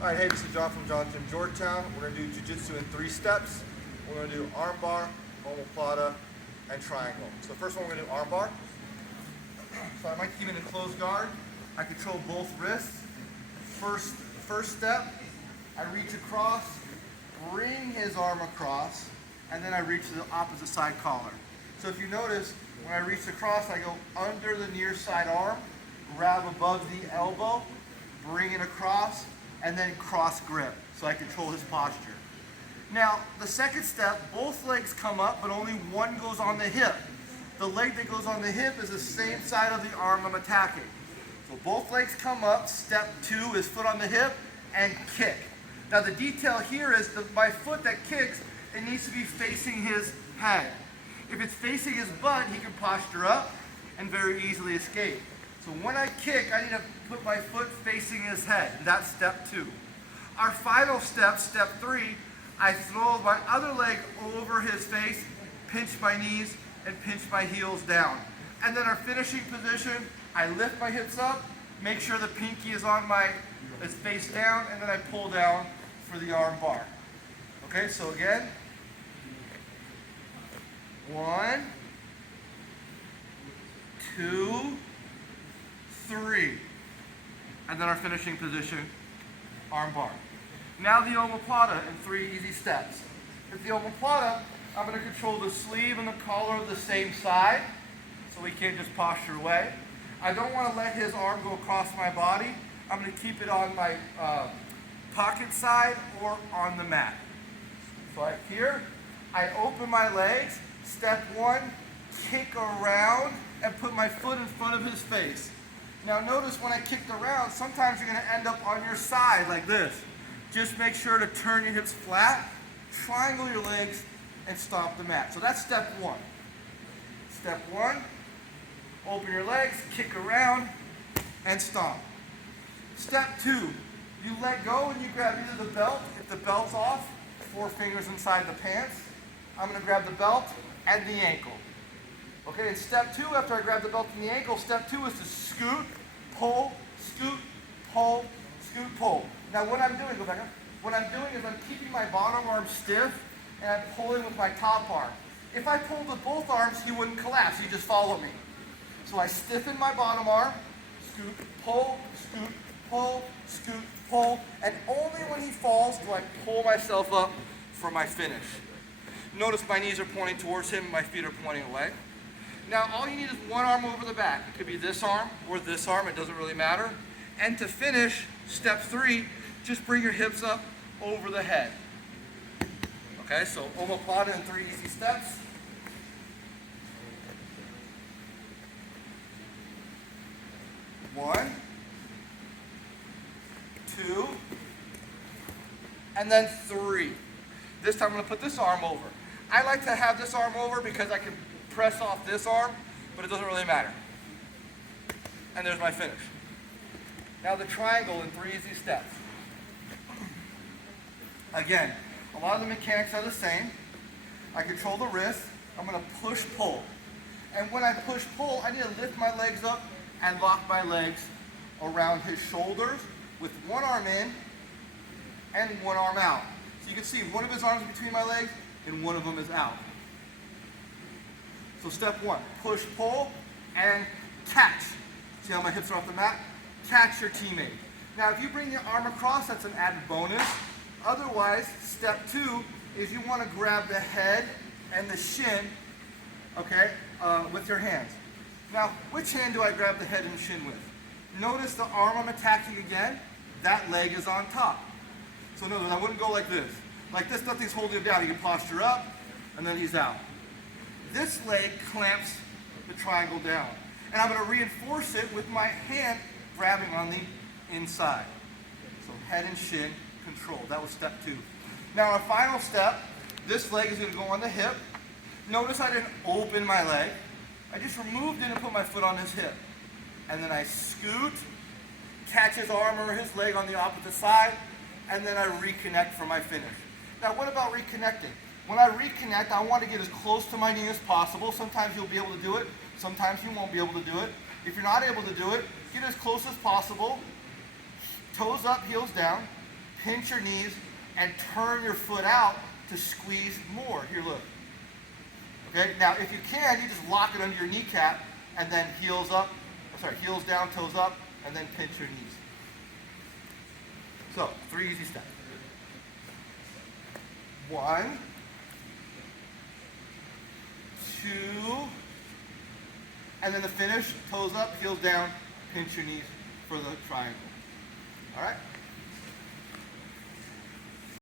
All right, hey, this is John from Georgetown. We're going to do Jiu Jitsu in 3 steps. We're going to do Armbar, Omoplata, and Triangle. So the first one we're going to do Armbar. So I might keep it in closed guard. I control both wrists. First step, I reach across, bring his arm across, and then I reach to the opposite side collar. So if you notice, when I reach across, I go under the near side arm, grab above the elbow, bring it across, and then cross grip, so I control his posture. Now, the second step, both legs come up, but only one goes on the hip. The leg that goes on the hip is the same side of the arm I'm attacking. So both legs come up. Step 2 is foot on the hip and kick. Now the detail here is that my foot that kicks, it needs to be facing his head. If it's facing his butt, he can posture up and very easily escape. So when I kick, I need to put my foot facing his head. That's step 2. Our final step, step 3, I throw my other leg over his face, pinch my knees, and pinch my heels down. And then our finishing position, I lift my hips up, make sure the pinky is face down, and then I pull down for the arm bar. Okay, so again, 1, 2, 3. And then our finishing position, arm bar. Now the omoplata in 3 easy steps. With the omoplata, I'm going to control the sleeve and the collar the same side, so we can't just posture away. I don't want to let his arm go across my body. I'm going to keep it on my pocket side or on the mat. So here, I open my legs. Step 1, kick around and put my foot in front of his face. Now notice when I kicked around, sometimes you're going to end up on your side like this. Just make sure to turn your hips flat, triangle your legs, and stomp the mat. So that's step 1. Step 1, open your legs, kick around, and stomp. Step 2, you let go and you grab either the belt. If the belt's off, 4 fingers inside the pants. I'm going to grab the belt and the ankle. Okay, and step 2, after I grab the belt and the ankle, step 2 is to scoot, pull, scoot, pull, scoot, pull. Now what I'm doing, go back up. What I'm doing is I'm keeping my bottom arm stiff and I'm pulling with my top arm. If I pulled with both arms, he wouldn't collapse, he'd just follow me. So I stiffen my bottom arm, scoot, pull, scoot, pull, and only when he falls do I pull myself up for my finish. Notice my knees are pointing towards him, my feet are pointing away. Now all you need is one arm over the back. It could be this arm or this arm, it doesn't really matter. And to finish, step 3, just bring your hips up over the head. Okay, so omoplata in 3 easy steps. One, 2, and then 3. This time I'm going to put this arm over. I like to have this arm over because I can press off this arm, but it doesn't really matter. And there's my finish. Now the triangle in 3 easy steps. Again, a lot of the mechanics are the same. I control the wrist. I'm going to push-pull. And when I push-pull, I need to lift my legs up and lock my legs around his shoulders with one arm in and one arm out. So you can see one of his arms between my legs and one of them is out. So step 1, push-pull and catch. See how my hips are off the mat? Catch your teammate. Now if you bring your arm across, that's an added bonus. Otherwise, step 2 is you want to grab the head and the shin, okay, with your hands. Now, which hand do I grab the head and shin with? Notice the arm I'm attacking again, that leg is on top. So notice, I wouldn't go like this. Like this, nothing's holding him down. He can posture up, and then he's out. This leg clamps the triangle down. And I'm going to reinforce it with my hand grabbing on the inside. So head and shin, control. That was step 2. Now our final step, this leg is going to go on the hip. Notice I didn't open my leg. I just removed it and put my foot on his hip. And then I scoot, catch his arm or his leg on the opposite side, and then I reconnect for my finish. Now what about reconnecting? When I reconnect, I want to get as close to my knee as possible. Sometimes you'll be able to do it, sometimes you won't be able to do it. If you're not able to do it, get as close as possible. Toes up, heels down. pinch your knees, and turn your foot out to squeeze more. Here, look. Okay, now if you can, you just lock it under your kneecap and then heels up, heels down, toes up, and then pinch your knees. So, 3 easy steps. 1, 2, and then the finish, toes up, heels down, pinch your knees for the triangle. All right?